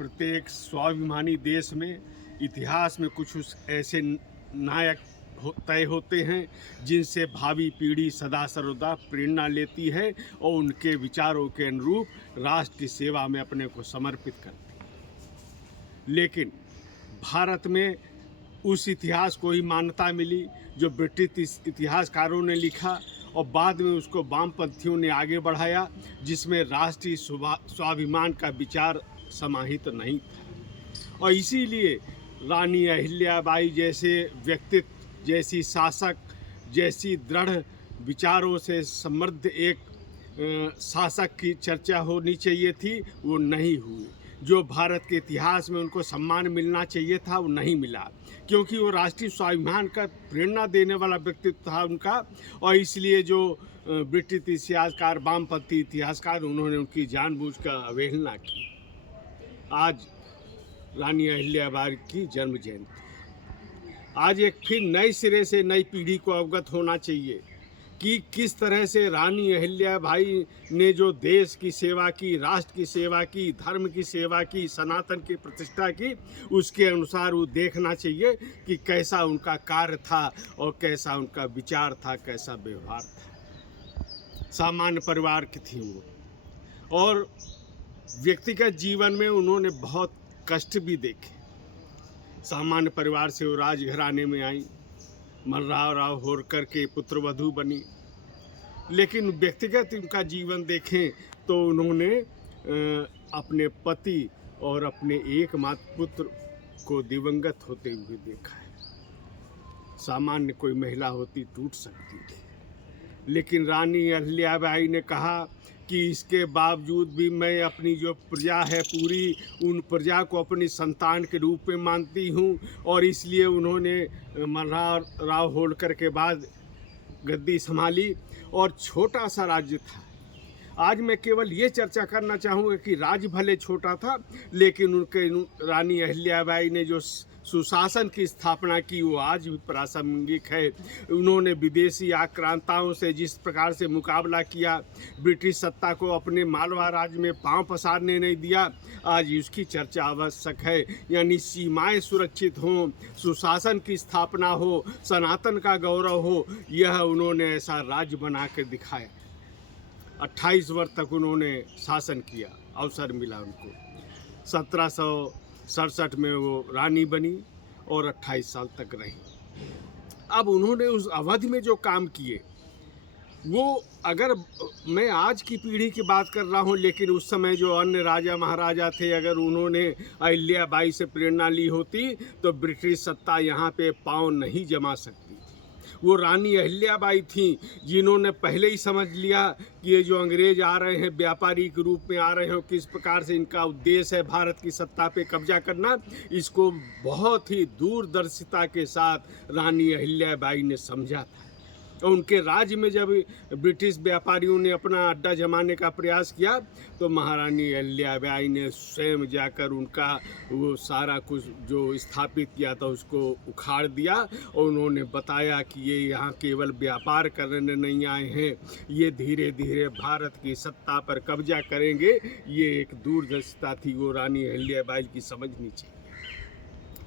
प्रत्येक स्वाभिमानी देश में इतिहास में कुछ उस ऐसे नायक तय होते हैं जिनसे भावी पीढ़ी सदा सर्वदा प्रेरणा लेती है और उनके विचारों के अनुरूप राष्ट्र की सेवा में अपने को समर्पित करती है। लेकिन भारत में उस इतिहास को ही मान्यता मिली जो ब्रिटिश इतिहासकारों ने लिखा और बाद में उसको वामपंथियों ने आगे बढ़ाया, जिसमें राष्ट्रीय स्वाभिमान का विचार समाहित नहीं था। और इसीलिए रानी अहिल्याबाई जैसे व्यक्तित्व, जैसी शासक, जैसी दृढ़ विचारों से समृद्ध एक शासक की चर्चा होनी चाहिए थी, वो नहीं हुई। जो भारत के इतिहास में उनको सम्मान मिलना चाहिए था वो नहीं मिला, क्योंकि वो राष्ट्रीय स्वाभिमान का प्रेरणा देने वाला व्यक्तित्व था उनका। और इसलिए जो ब्रिटिश इतिहासकार, वामपंथी इतिहासकार, उन्होंने उनकी जानबूझकर अवहेलना की। आज रानी अहिल्याबाई की जन्म जयंती, आज एक फिर नए सिरे से नई पीढ़ी को अवगत होना चाहिए कि किस तरह से रानी अहिल्याबाई ने जो देश की सेवा की, राष्ट्र की सेवा की, धर्म की सेवा की, सनातन की प्रतिष्ठा की, उसके अनुसार वो देखना चाहिए कि कैसा उनका कार्य था और कैसा उनका विचार था, कैसा व्यवहार था। सामान्य परिवार की थी वो, और व्यक्तिगत जीवन में उन्होंने बहुत कष्ट भी देखे। सामान्य परिवार से वो राजघराने में आई, मल्हारराव होलकर के पुत्रवधू बनी। लेकिन व्यक्तिगत उनका जीवन देखें तो उन्होंने अपने पति और अपने एकमात्र पुत्र को दिवंगत होते हुए देखा है। सामान्य कोई महिला होती टूट सकती थी, लेकिन रानी अहिल्याबाई ने कहा कि इसके बावजूद भी मैं अपनी जो प्रजा है पूरी, उन प्रजा को अपनी संतान के रूप में मानती हूँ। और इसलिए उन्होंने मल्हारराव होलकर के बाद गद्दी संभाली और छोटा सा राज्य था। आज मैं केवल ये चर्चा करना चाहूँगा कि राज्य भले छोटा था, लेकिन उनके रानी अहिल्याबाई ने जो सुशासन की स्थापना की वो आज भी प्रासंगिक है। उन्होंने विदेशी आक्रांताओं से जिस प्रकार से मुकाबला किया, ब्रिटिश सत्ता को अपने मालवा राज्य में पांव पसारने नहीं दिया, आज उसकी चर्चा आवश्यक है। यानी सीमाएं सुरक्षित हों, सुशासन की स्थापना हो, सनातन का गौरव हो, यह उन्होंने ऐसा राज्य बना कर दिखाया। 28 वर्ष तक उन्होंने शासन किया, अवसर मिला उनको। 1767 में वो रानी बनी और 28 साल तक रही। अब उन्होंने उस अवधि में जो काम किए वो, अगर मैं आज की पीढ़ी की बात कर रहा हूँ, लेकिन उस समय जो अन्य राजा महाराजा थे, अगर उन्होंने अहिल्याबाई से प्रेरणा ली होती तो ब्रिटिश सत्ता यहाँ पे पाँव नहीं जमा सकती। वो रानी अहिल्याबाई थी जिन्होंने पहले ही समझ लिया कि ये जो अंग्रेज आ रहे हैं, व्यापारी के रूप में आ रहे हैं, किस प्रकार से इनका उद्देश्य है भारत की सत्ता पे कब्जा करना। इसको बहुत ही दूरदर्शिता के साथ रानी अहिल्याबाई ने समझा था। और उनके राज्य में जब ब्रिटिश व्यापारियों ने अपना अड्डा जमाने का प्रयास किया तो महारानी अहिल्याबाई ने स्वयं जाकर उनका वो सारा कुछ जो स्थापित किया था उसको उखाड़ दिया। और उन्होंने बताया कि ये यहाँ केवल व्यापार करने नहीं आए हैं, ये धीरे धीरे भारत की सत्ता पर कब्जा करेंगे। ये एक दूरदर्शिता थी, वो रानी अहिल्याबाई की समझनी चाहिए।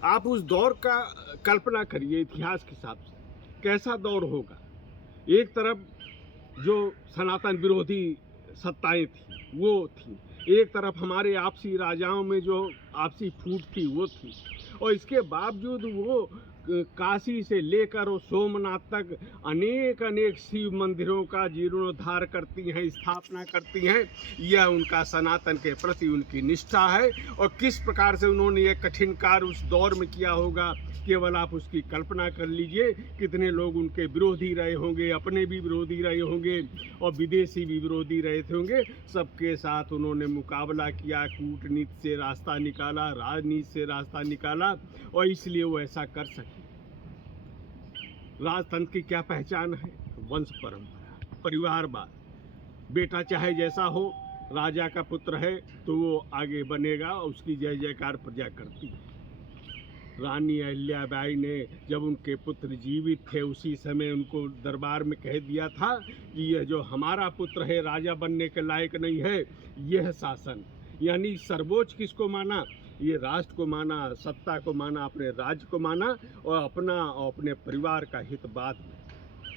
आप उस दौर का कल्पना करिए इतिहास के हिसाब से, कैसा दौर होगा। एक तरफ जो सनातन विरोधी सत्ताएं थी वो थी, एक तरफ हमारे आपसी राजाओं में जो आपसी फूट थी वो थी, और इसके बावजूद वो काशी से लेकर और सोमनाथ तक अनेक अनेक शिव मंदिरों का जीर्णोद्धार करती हैं, स्थापना करती हैं। यह उनका सनातन के प्रति उनकी निष्ठा है। और किस प्रकार से उन्होंने ये कठिन कार्य उस दौर में किया होगा, केवल आप उसकी कल्पना कर लीजिए। कितने लोग उनके विरोधी रहे होंगे, अपने भी विरोधी रहे होंगे और विदेशी भी विरोधी रहे होंगे। सबके साथ उन्होंने मुकाबला किया, कूटनीति से रास्ता निकाला, राजनीति से रास्ता निकाला, और इसलिए वो ऐसा कर सके। राजतंत्र की क्या पहचान है? वंश परंपरा, परिवारवाद। बेटा चाहे जैसा हो, राजा का पुत्र है तो वो आगे बनेगा, उसकी जय जयकार प्रजा करती है। रानी अहिल्याबाई ने जब उनके पुत्र जीवित थे उसी समय उनको दरबार में कह दिया था कि यह जो हमारा पुत्र है राजा बनने के लायक नहीं है, यह शासन यानी सर्वोच्च किसको माना? ये राष्ट्र को माना, सत्ता को माना, अपने राज्य को माना और अपने परिवार का हित बाद में।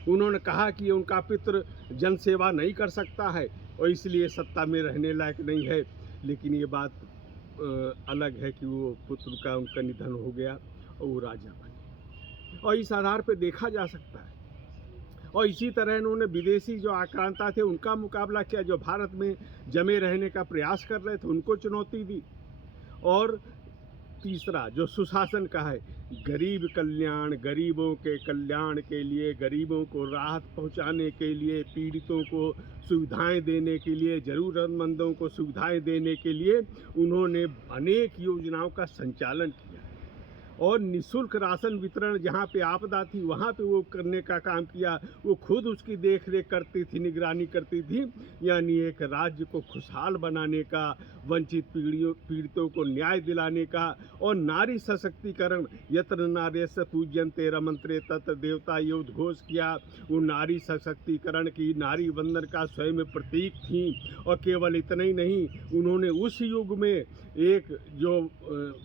उन्होंने कहा कि उनका पितृ जनसेवा नहीं कर सकता है और इसलिए सत्ता में रहने लायक नहीं है। लेकिन ये बात अलग है कि वो पुत्र का उनका निधन हो गया और वो राजा बने, और इस आधार पे देखा जा सकता है। और इसी तरह इन्होंने विदेशी जो आक्रांता थे उनका मुकाबला किया, जो भारत में जमे रहने का प्रयास कर रहे थे उनको चुनौती दी। और तीसरा जो सुशासन का है, गरीब कल्याण, गरीबों के कल्याण के लिए, गरीबों को राहत पहुंचाने के लिए, पीड़ितों को सुविधाएं देने के लिए, ज़रूरतमंदों को सुविधाएं देने के लिए उन्होंने अनेक योजनाओं का संचालन किया। और निःशुल्क राशन वितरण, जहाँ पे आपदा थी वहाँ पे वो करने का काम किया। वो खुद उसकी देख रेख करती थी, निगरानी करती थी। यानी एक राज्य को खुशहाल बनाने का, वंचित पीड़ितों को न्याय दिलाने का, और नारी सशक्तिकरण, यत्र नार्यस्य पूज्यन्ते रमन्ते तत्र देवता ये उद्घोष किया। वो नारी सशक्तिकरण की, नारी वंदन का स्वयं प्रतीक थी। और केवल इतना ही नहीं, उन्होंने उस युग में एक जो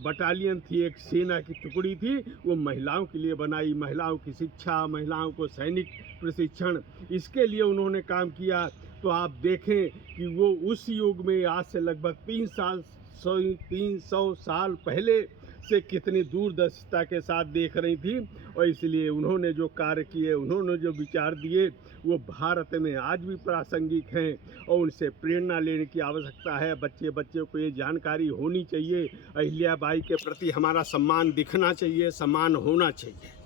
बटालियन थी, एक सेना की टुकड़ी थी, वो महिलाओं के लिए बनाई। महिलाओं की शिक्षा, महिलाओं को सैनिक प्रशिक्षण, इसके लिए उन्होंने काम किया। तो आप देखें कि वो उस युग में आज से लगभग 300 साल पहले से कितनी दूरदर्शिता के साथ देख रही थी। और इसलिए उन्होंने जो कार्य किए, उन्होंने जो विचार दिए, वो भारत में आज भी प्रासंगिक हैं और उनसे प्रेरणा लेने की आवश्यकता है। बच्चे को ये जानकारी होनी चाहिए। अहिल्याबाई के प्रति हमारा सम्मान दिखना चाहिए, सम्मान होना चाहिए।